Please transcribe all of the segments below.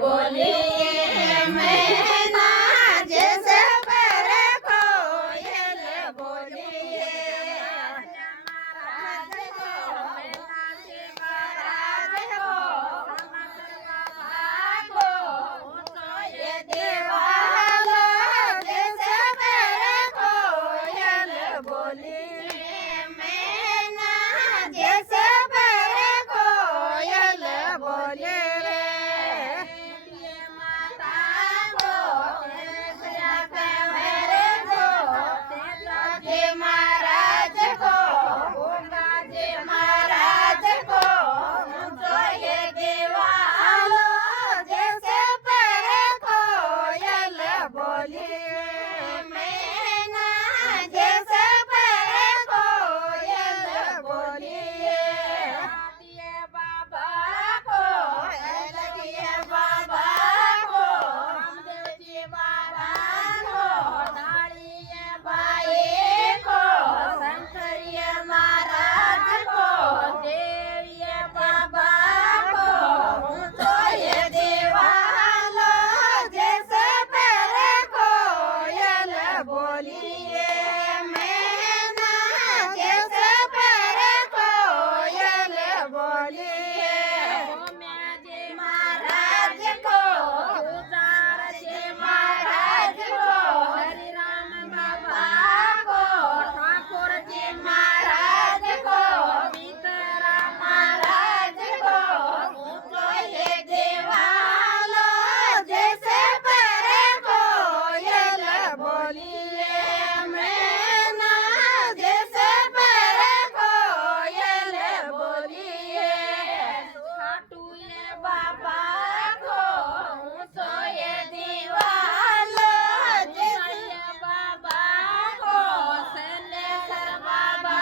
बोलिए मैना जैसे पर कोयल बोलिए महाराज को मैना जी महाराज को ये देवाल जैसे पर कोयल बोलिए मैना जैसे पर कोयल बोले महाराज को महाराज को तो ये देवाल जैसे पर कोयल बोलिए मैना जैसे पर कोयल बोलिए बाबा को लगिए बाबा को रामदेव जी महाराज को नाड़िए भाई को शंकरिय महाराज को देविय बाबा को तो ये देवाल जैसे पर कोयल बोलिए मैना जैसे पर कोयल बोलिए महाराज को उदार जी महाराज को हरि राम बाबा को ठाकुर जी महाराज को सीतारा महाराज को तो ये देवाल जैसे पर कोयल बोलिए मैना जैसे पर कोयल बोलिए खाटूए बाबा को तो ये दीवाल जैसे बाबा को सनेसर बाबा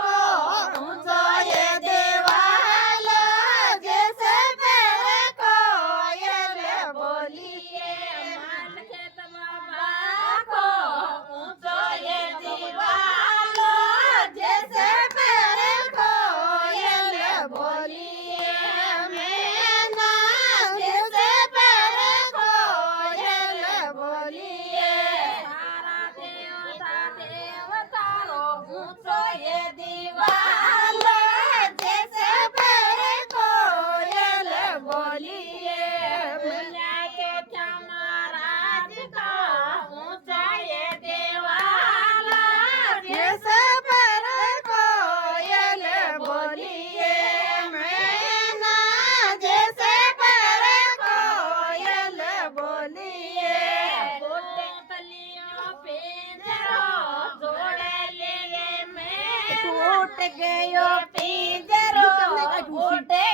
को तो ये देवाल जैसे पर कोयल बोलिए मालखेत बाबा को तो ये दीवाल जैसे पर कोयल बोलिए मैना जैसे पर कोयल बोलिए सारा देवता देवतारो तो ये दीवाल जैसे पर कोयल बोलिए भैया के महाराज का ऊंचा ये देवाल जैसे पर कोयल बोलिए मैना जैसे पर कोयल बोलिए गोटे तलियों पिंजरो जोड़े लिए में टूट गयो पिंजरो गोटे